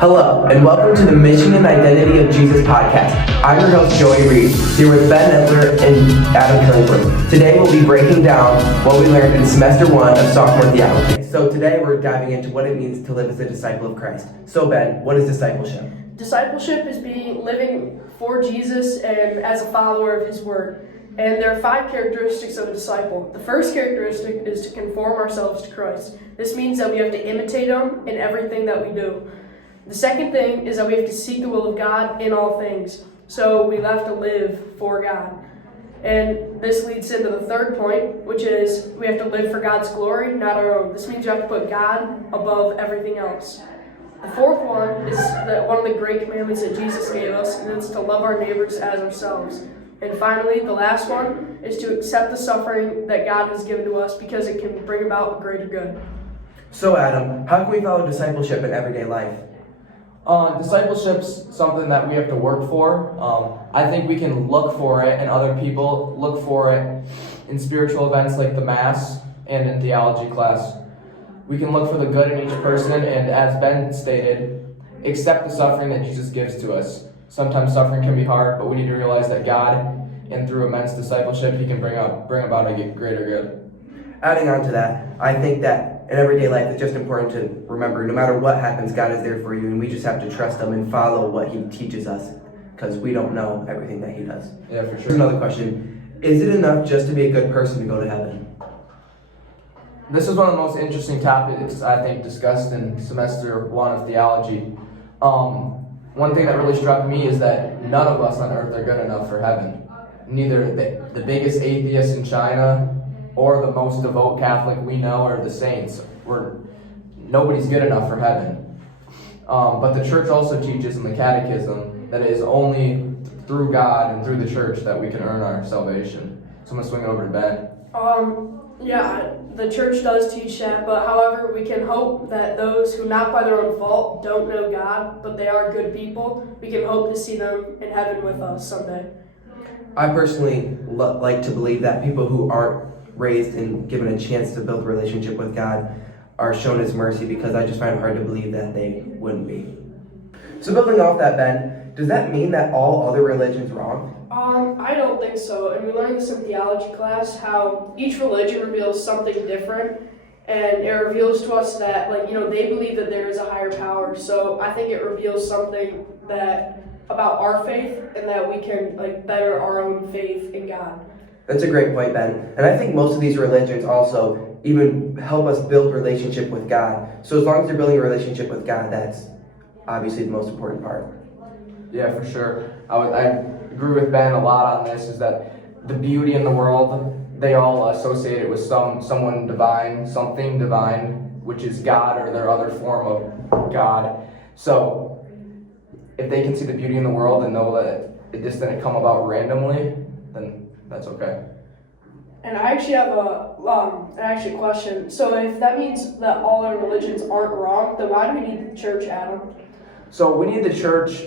Hello, and welcome to the Mission and Identity of Jesus podcast. I'm your host, Joey Reed, here with Ben Edler and Adam Killingworth. Today we'll be breaking down what we learned in semester 1 of sophomore theology. So today we're diving into what it means to live as a disciple of Christ. So Ben, what is discipleship? Discipleship is living for Jesus and as a follower of his word. And there are 5 characteristics of a disciple. The first characteristic is to conform ourselves to Christ. This means that we have to imitate him in everything that we do. The second thing is that we have to seek the will of God in all things. So we have to live for God. And this leads into the third point, which is we have to live for God's glory, not our own. This means you have to put God above everything else. The fourth one is one of the great commandments that Jesus gave us, and it's to love our neighbors as ourselves. And finally, the last one is to accept the suffering that God has given to us because it can bring about a greater good. So Adam, how can we follow discipleship in everyday life? Discipleship's something that we have to work for. I think we can look for it in other people, look for it in spiritual events like the Mass and in theology class. We can look for the good in each person and, as Ben stated, accept the suffering that Jesus gives to us. Sometimes suffering can be hard, but we need to realize that God, and through immense discipleship, he can bring about a greater good. Adding on to that, I think that in everyday life, it's just important to remember, no matter what happens, God is there for you, and we just have to trust him and follow what he teaches us, because we don't know everything that he does. Yeah, for sure. Here's another question. Is it enough just to be a good person to go to heaven? This is one of the most interesting topics, I think, discussed in semester 1 of theology. One thing that really struck me is that none of us on earth are good enough for heaven. Neither the biggest atheist in China or the most devout Catholic we know are the saints. Nobody's good enough for heaven. But the church also teaches in the catechism that it is only through God and through the church that we can earn our salvation. So I'm going to swing it over to Ben. Yeah, the church does teach that, but however, we can hope that those who, not by their own fault, don't know God, but they are good people, we can hope to see them in heaven with us someday. I personally like to believe that people who aren't raised and given a chance to build a relationship with God are shown his mercy, because I just find it hard to believe that they wouldn't be. So building off that, Ben, does that mean that all other religions are wrong? I don't think so. And we learned this in theology class, how each religion reveals something different, and it reveals to us that, they believe that there is a higher power. So I think it reveals something about our faith, and that we can better our own faith in God. That's a great point, Ben. And I think most of these religions also even help us build relationship with God. So as long as you're building a relationship with God, that's obviously the most important part. Yeah, for sure. I agree with Ben a lot on this, is that the beauty in the world, they all associate it with someone divine, something divine, which is God or their other form of God. So if they can see the beauty in the world and know that it just didn't come about randomly, then that's okay. And I actually have a question. So if that means that all our religions aren't wrong, then why do we need the church, Adam? So we need the church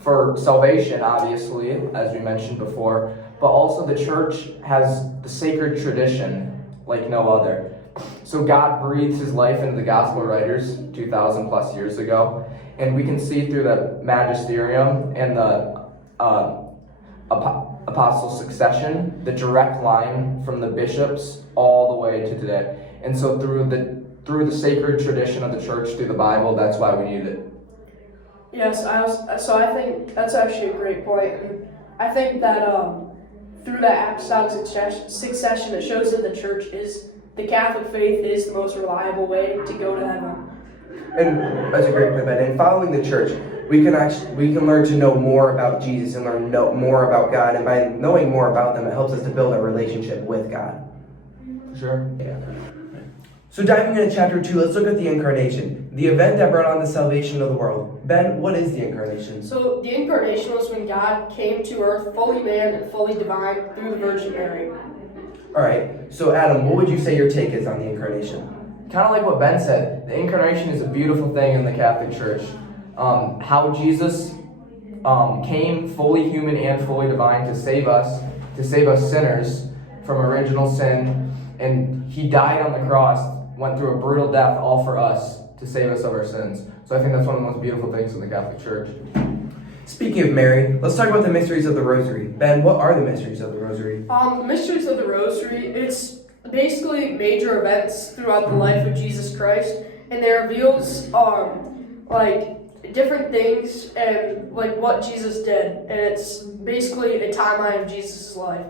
for salvation, obviously, as we mentioned before, but also the church has the sacred tradition like no other. So God breathed his life into the gospel writers 2,000 plus years ago, and we can see through the magisterium and the apostle succession, the direct line from the bishops all the way to today. And so through the sacred tradition of the church, through the Bible, that's why we need it. Yes, I think that's actually a great point. And I think that through that apostolic succession, it shows that the Catholic faith is the most reliable way to go to heaven. And that's a great point, Ben. And following the church, we can learn to know more about Jesus and learn more about God. And by knowing more about them, it helps us to build a relationship with God. Sure. Yeah. So diving into chapter 2, let's look at the incarnation, the event that brought on the salvation of the world. Ben, what is the incarnation? So the incarnation was when God came to earth fully man and fully divine through the Virgin Mary. All right. So Adam, what would you say your take is on the incarnation? Kind of like what Ben said, the incarnation is a beautiful thing in the Catholic Church. How Jesus came fully human and fully divine to save us sinners from original sin, and he died on the cross, went through a brutal death all for us to save us of our sins. So So I think that's one of the most beautiful things in the Catholic Church. Speaking of Mary, let's talk about the mysteries of the Rosary. Ben, what are the mysteries of the Rosary? The mysteries of the Rosary, it's basically major events throughout the life of Jesus Christ, and it reveals like different things and like what Jesus did, and it's basically a timeline of Jesus' life.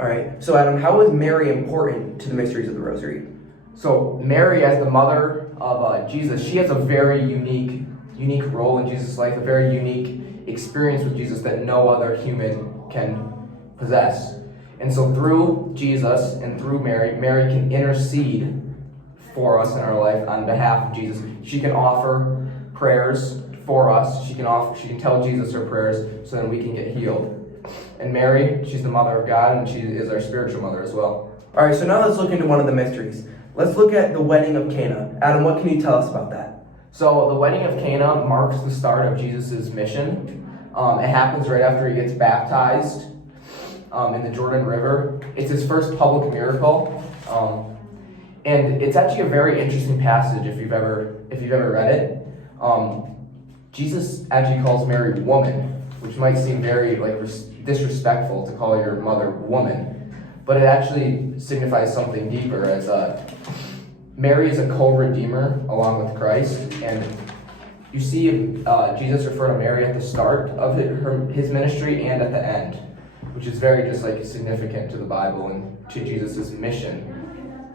All right. So Adam, how is Mary important to the mysteries of the Rosary? So Mary, as the mother of Jesus, she has a very unique role in Jesus' life, a very unique experience with Jesus that no other human can possess. And so through Jesus and through Mary, Mary can intercede for us in our life on behalf of Jesus. She can offer prayers for us. She can tell Jesus her prayers so that we can get healed. And Mary, she's the mother of God, and she is our spiritual mother as well. All right, so now let's look into one of the mysteries. Let's look at the wedding of Cana. Adam, what can you tell us about that? So the wedding of Cana marks the start of Jesus' mission. It happens right after he gets baptized in the Jordan River. It's his first public miracle. And it's actually a very interesting passage if you've ever read it. Jesus actually calls Mary woman, which might seem very disrespectful to call your mother woman, but it actually signifies something deeper, as Mary is a co-redeemer along with Christ, and you see Jesus refer to Mary at the start of his ministry and at the end, which is very significant to the Bible and to Jesus' mission,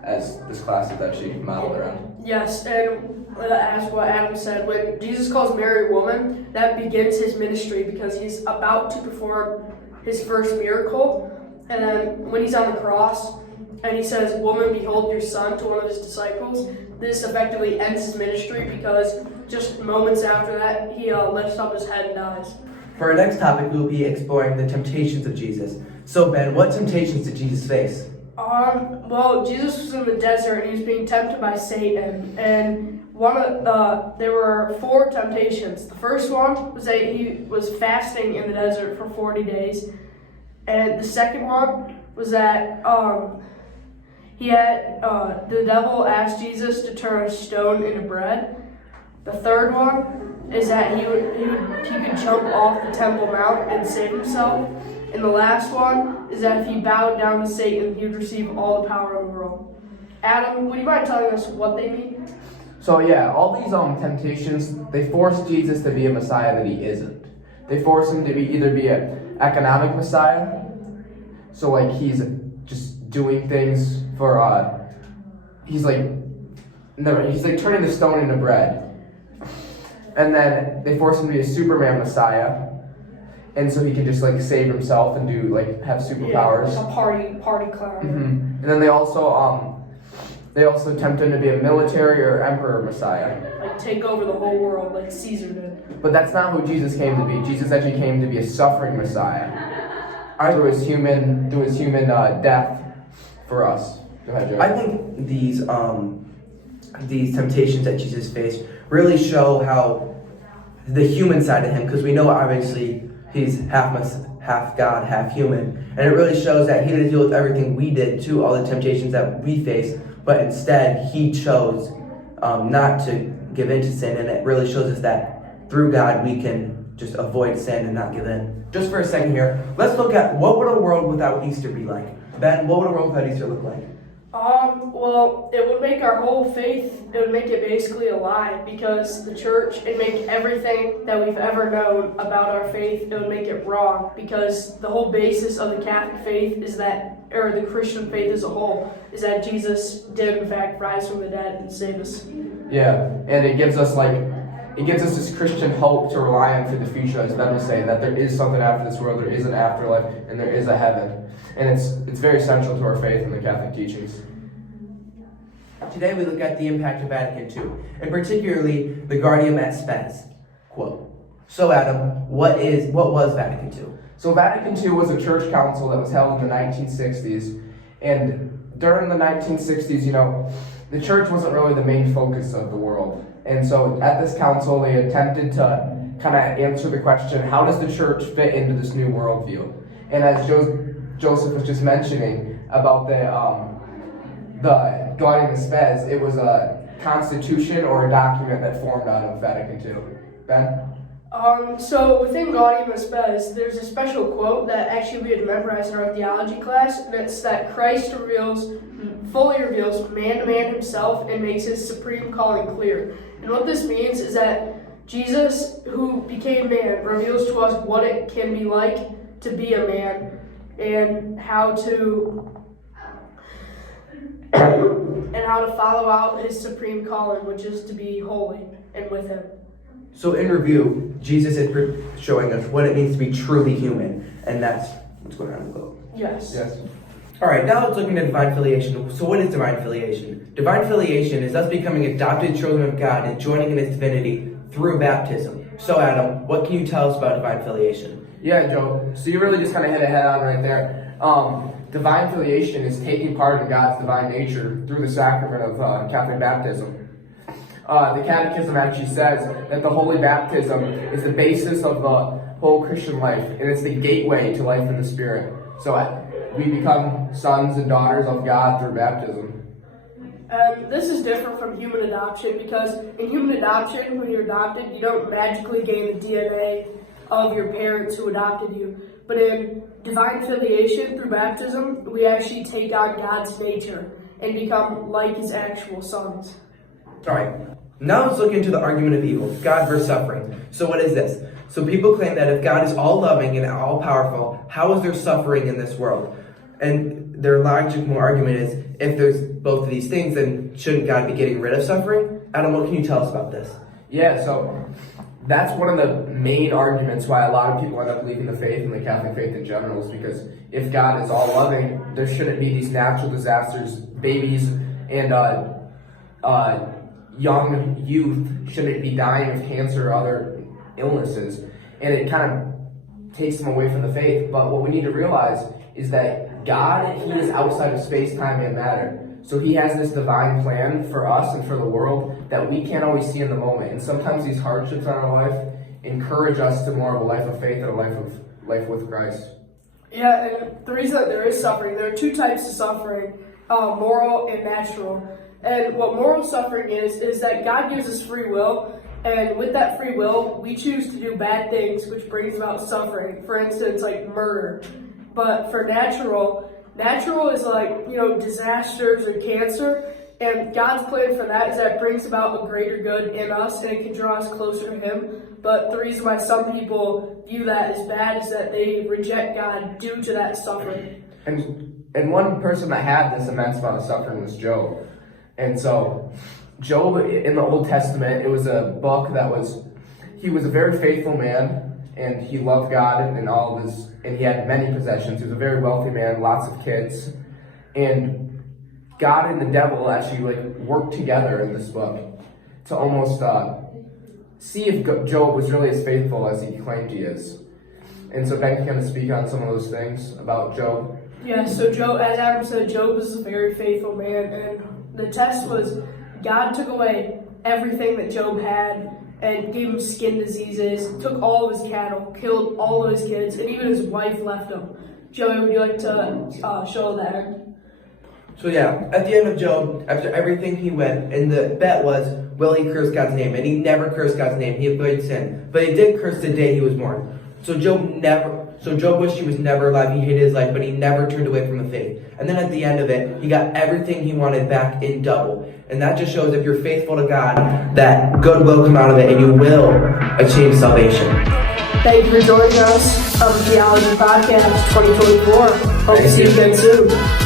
as this class is actually modeled around. Yes, and as what Adam said, when Jesus calls Mary woman, that begins his ministry because he's about to perform his first miracle. And then when he's on the cross and he says, "Woman, behold your son," to one of his disciples, this effectively ends his ministry because just moments after that, he lifts up his head and dies. For our next topic, we'll be exploring the temptations of Jesus. So Ben, what temptations did Jesus face? Well, Jesus was in the desert and he was being tempted by Satan, and there were 4 temptations. The first one was that he was fasting in the desert for 40 days, and the second one was that the devil asked Jesus to turn a stone into bread. The third one is that he could jump off the Temple Mount and save himself. And the last one is that if he bowed down to Satan, he would receive all the power in the world. Adam, would you mind telling us what they mean? So yeah, all these temptations, they force Jesus to be a Messiah that he isn't. They force him to either be an economic Messiah, so he's just doing things for he's turning the stone into bread. And then they force him to be a Superman Messiah, and so he can just save himself and do have superpowers. Yeah, a party clown. Mm-hmm. And then they also tempt him to be a military or emperor Messiah. Take over the whole world like Caesar did. But that's not who Jesus came to be. Jesus actually came to be a suffering Messiah through his human death for us. Go ahead, Joe. I think these temptations that Jesus faced really show how the human side of him, because we know obviously he's half God, half human, and it really shows that he had to deal with everything we did too, all the temptations that we face, but instead he chose not to give in to sin, and it really shows us that through God we can just avoid sin and not give in. Just for a second here, let's look at what would a world without Easter be like? Ben, what would a world without Easter look like? Well, it would make our whole faith, it would make it basically a lie, because the church, it'd make everything that we've ever known about our faith, it would make it wrong, because the whole basis of the Catholic faith is that, or the Christian faith as a whole, is that Jesus did in fact rise from the dead and save us. Yeah, and it gives us this Christian hope to rely on for the future, as Ben was saying, that there is something after this world, there is an afterlife, and there is a heaven. And it's very central to our faith and the Catholic teachings. Today we look at the impact of Vatican II, and particularly the Gaudium et Spes quote. So Adam, what was Vatican II? So Vatican II was a church council that was held in the 1960s, and during the 1960s, the church wasn't really the main focus of the world. And so at this council, they attempted to kind of answer the question, how does the church fit into this new worldview? And as Joseph was just mentioning about the Gaudium et Spes, it was constitution or a document that formed out of Vatican II? Ben? So within Gaudium et Spes, there's a special quote that actually we had memorized in our theology class, and it's that Christ fully reveals man to man himself and makes his supreme calling clear. And what this means is that Jesus, who became man, reveals to us what it can be like to be a man and how to follow out his supreme calling, which is to be holy and with him. So in review, Jesus is showing us what it means to be truly human, and that's what's going on in the globe. Yes. All right, now let's look into divine filiation. So what is divine filiation? Divine filiation is us becoming adopted children of God and joining in His divinity through baptism. So Adam, what can you tell us about divine filiation? Yeah, Joe. So you really just kind of hit it head on right there. Divine filiation is taking part in God's divine nature through the sacrament of Catholic baptism. The Catechism actually says that the holy baptism is the basis of the whole Christian life, and it's the gateway to life in the Spirit. So we become sons and daughters of God through baptism. This is different from human adoption because in human adoption, when you're adopted, you don't magically gain the DNA of your parents who adopted you. But in divine filiation through baptism, we actually take on God's nature and become like His actual sons. All right, now let's look into the argument of evil, God versus suffering. So what is this? So people claim that if God is all-loving and all-powerful, how is there suffering in this world? And their logical argument is, if there's both of these things, then shouldn't God be getting rid of suffering? Adam, what can you tell us about this? Yeah, so that's one of the main arguments why a lot of people end up leaving the faith and the Catholic faith in general, is because if God is all-loving, there shouldn't be these natural disasters. Babies and young youth shouldn't be dying of cancer or other illnesses, and it kind of takes them away from the faith. But what we need to realize is that God, He is outside of space, time, and matter. So He has this divine plan for us and for the world that we can't always see in the moment. And sometimes these hardships in our life encourage us to more of a life of faith and a life with Christ. Yeah, and the reason that there is suffering, there are two types of suffering, moral and natural. And what moral suffering is that God gives us free will, and with that free will, we choose to do bad things, which brings about suffering. For instance, like murder. But for natural is like, disasters or cancer, and God's plan for that is that it brings about a greater good in us, and it can draw us closer to Him. But the reason why some people view that as bad is that they reject God due to that suffering. And one person that had this immense amount of suffering was Job. And so, Job in the Old Testament, it was a book he was a very faithful man, and he loved God and all of and he had many possessions. He was a very wealthy man, lots of kids. And God and the devil actually worked together in this book to almost see if Job was really as faithful as he claimed he is. And so Ben can kind of speak on some of those things about Job. Yeah, so Job, as Adam said, Job was a very faithful man, and the test was God took away everything that Job had and gave him skin diseases, took all of his cattle, killed all of his kids, and even his wife left him. Joey, would you like to show that? So yeah, at the end of Job, after everything he went, and the bet was, will he curse God's name? And he never cursed God's name. He avoided sin. But he did curse the day he was born. So Job wished he was never alive. He hated his life, but he never turned away from the faith. And then at the end of it, he got everything he wanted back in double. And that just shows if you're faithful to God, that good will come out of it, and you will achieve salvation. Thank you for joining us on the Theology Podcast 2024. Hope to see you again soon.